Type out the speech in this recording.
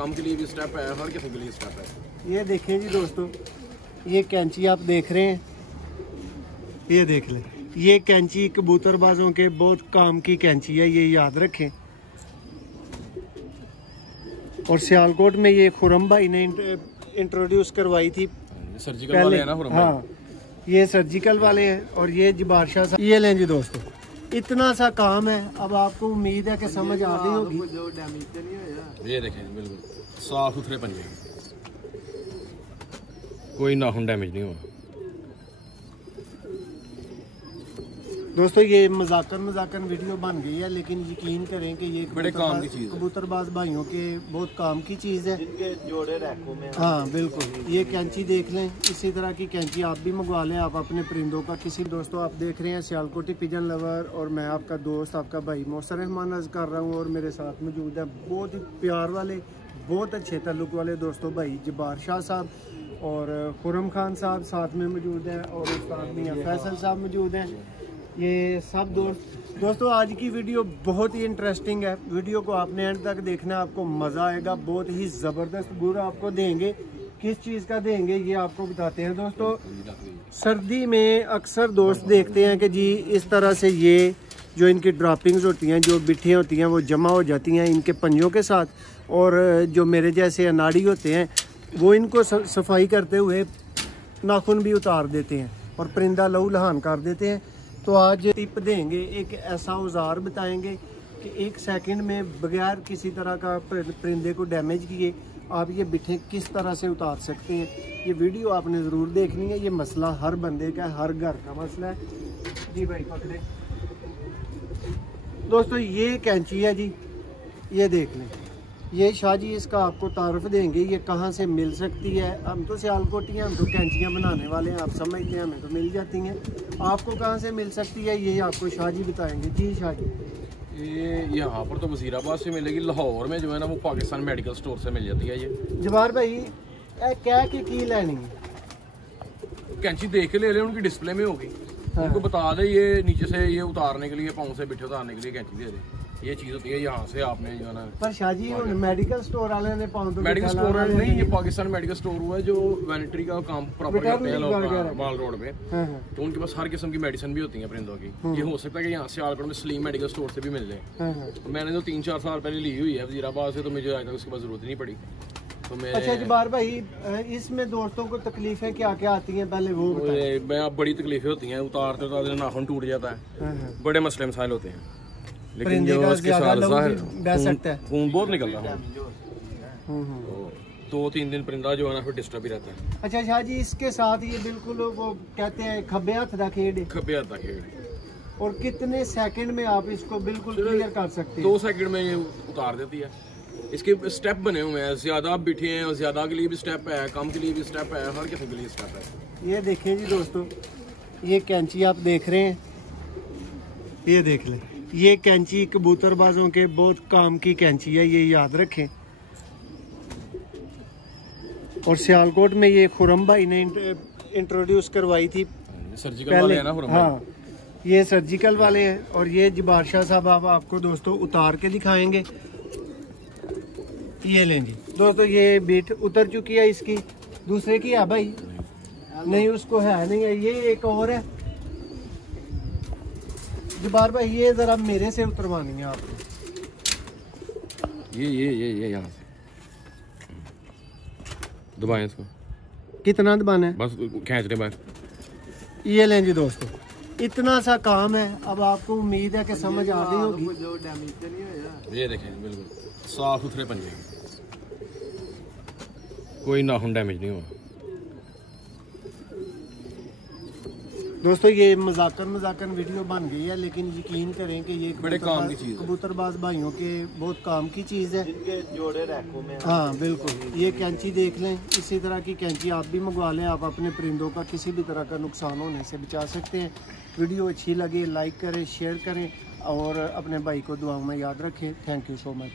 कम के लिए भी स्टेप है, हर किस्म के लिए स्टेप है। ये देखें जी दोस्तों, ये कैंची आप देख रहे हैं, ये देख लें। ये कैंची कबूतरबाजों के बहुत काम की कैंची है, ये याद रखें। और सियालकोट में ये खुरम भाई ने इंट्रोड्यूस करवाई थी सर्जिकल वाले हैं ना खुरम भाई? हाँ, ये सर्जिकल वाले हैं और ये जबार शाह साहब। ये लें जी दोस्तों, इतना सा काम है। अब आपको उम्मीद है कि समझ आ गई होगी। ये देखें बिल्कुल साफ सुथरे पंजे, कोई नाखून डैमेज नहीं हुआ। दोस्तों ये मजाकन वीडियो बन गई है, लेकिन यकीन करें कि ये बड़े काम की चीज़ है, कबूतरबाज भाइयों के बहुत काम की चीज़ है। जिनके जोड़े रैकों में। हाँ बिल्कुल, ये कैंची देख लें। इसी तरह की कैंची आप भी मंगवा लें, आप अपने परिंदों का किसी। दोस्तों आप देख रहे हैं सियालकोटी पिजन लवर, और मैं आपका दोस्त आपका भाई मौसर रहमान अर्ज कर रहा हूँ। और मेरे साथ मौजूद है बहुत ही प्यार वाले, बहुत अच्छे ताल्लुक वाले दोस्तों भाई जबार शाह साहब और खुरम खान साहब साथ में मौजूद हैं, और उस्ताद मियां फैसल साहब मौजूद हैं। ये सब दोस्तों आज की वीडियो बहुत ही इंटरेस्टिंग है। वीडियो को आपने एंड तक देखना है, आपको मज़ा आएगा। बहुत ही ज़बरदस्त गुर आपको देंगे। किस चीज़ का देंगे ये आपको बताते हैं। दोस्तों सर्दी में अक्सर दोस्त देखते हैं कि जी इस तरह से ये जो इनकी ड्रॉपिंग्स होती हैं, जो बिट्ठियाँ होती हैं, वो जमा हो जाती हैं इनके पंजों के साथ। और जो मेरे जैसे अनाड़ी होते हैं वो इनको सफाई करते हुए नाखून भी उतार देते हैं और परिंदा लहू लहान कर देते हैं। तो आज टिप देंगे, एक ऐसा औजार बताएंगे कि 1 सेकंड में बगैर किसी तरह का परिंदे को डैमेज किए आप ये बिट्ठे किस तरह से उतार सकते हैं। ये वीडियो आपने ज़रूर देखनी है। ये मसला हर बंदे का, हर घर का मसला है जी। भाई पकड़े दोस्तों, ये कैंची है जी, ये देख लें। ये शाह जी इसका आपको तारफ़ देंगे, ये कहाँ से मिल सकती है। हम तो सियालकोटियाँ, हम तो कैंचियाँ बनाने वाले हैं, आप समझते हैं, हमें तो मिल जाती हैं। आपको कहाँ से मिल सकती है ये आपको शाह जी बताएंगे। जी शाह जी। ये यहाँ पर तो वजीराबाद से मिलेगी, लाहौर में जो है ना वो पाकिस्तान मेडिकल स्टोर से मिल जाती है। ये जबार भाई क्या की लेनी है? कैंची देख के ले लें, उनकी डिस्प्ले में होगी। हाँ। उनको बता दे ये नीचे से ये उतारने के लिए, पाँव से बिट्ठे उतारने के लिए कैंची दे दे। ये चीज़ होती है, यहाँ से आपने जो है ना। पर शाह जी मेडिकल स्टोर वाले ने मेडिकल स्टोर नहीं, ये पाकिस्तान मेडिकल स्टोर हुआ है जो वैनिटरी का काम प्रॉपर करते हैं लोग माल रोड पे। तो उनके पास हर किस्म की मेडिसिन भी होती है परिंदों की। ये हो सकता है कि यहाँ से सियालकोट में सलीम मेडिकल स्टोर से भी मिल जाए। तो मैंने तो 3-4 साल पहले ली हुई है वजीराबाद से, तो मुझे आज तक उसके बाद जरूरत नहीं पड़ी। तो मैं अच्छा जबार भाई, इसमें दोस्तों को तकलीफें क्या क्या आती हैं पहले वो बताएं। मैं बड़ी तकलीफें होती हैं, उतारते उतारते नाखून टूट जाता है, बड़े मसले मसाइल होते हैं। लेकिन जो उसके साथ खून बहुत निकलता है। 2-3 दिन परिंदा जो है ना फिर डिस्टर्ब ही रहता है। अच्छा शाह जी, इसके साथ ये बिल्कुल वो कहते हैं खब्बे हाथ दा खेड। खब्बे हाथ दा खेड। और कितने सेकंड में आप इसको बिल्कुल क्लियर कर सकते हैं? 2 सेकंड में ये उतार देती है। इसके स्टेप बने हुए हैं, ज्यादा बिठे हैं और ज्यादा के लिए भी स्टेप है, कम के लिए भी स्टेप है, हर किस्म के लिए स्टेप है। ये देखें जी दोस्तों, ये कैंची आप देख रहे हैं, ये देख लें। ये कैंची कबूतरबाजों के बहुत काम की कैंची है, ये याद रखें। और सियालकोट में ये खुरम भाई ने इंट्रोड्यूस करवाई थी सर्जिकल वाले हैं ना खुरम भाई? हाँ, ये सर्जिकल वाले हैं। और ये जबार शाह साहब आपको दोस्तों उतार के दिखाएंगे। ये लें जी दोस्तों, ये बीट उतर चुकी है इसकी। दूसरे की है भाई? नहीं, उसको है नहीं है। ये एक और है जबार भाई, ये जरा मेरे से उतरवानी है आपको। ये यहाँ से दबाएं इसको। कितना दबाना है? बस खींच रहे बस। ये लें जी दोस्तों, इतना सा काम है। अब आपको उम्मीद है कि समझ आ गई होगी। ये देखें बिल्कुल साफ सुथरे पंजे, कोई नाखून डैमेज नहीं हुआ। दोस्तों ये मजाकन वीडियो बन गई है, लेकिन यकीन करें कि ये बड़े काम की चीज़ है, कबूतरबाज भाइयों के बहुत काम की चीज़ है। जिनके जोड़े रैकों में। हाँ बिल्कुल, ये कैंची देख लें। इसी तरह की कैंची आप भी मंगवा लें, आप अपने परिंदों का किसी भी तरह का नुकसान होने से बचा सकते हैं। वीडियो अच्छी लगे लाइक करें, शेयर करें और अपने भाई को दुआओं में याद रखें। Thank you so much.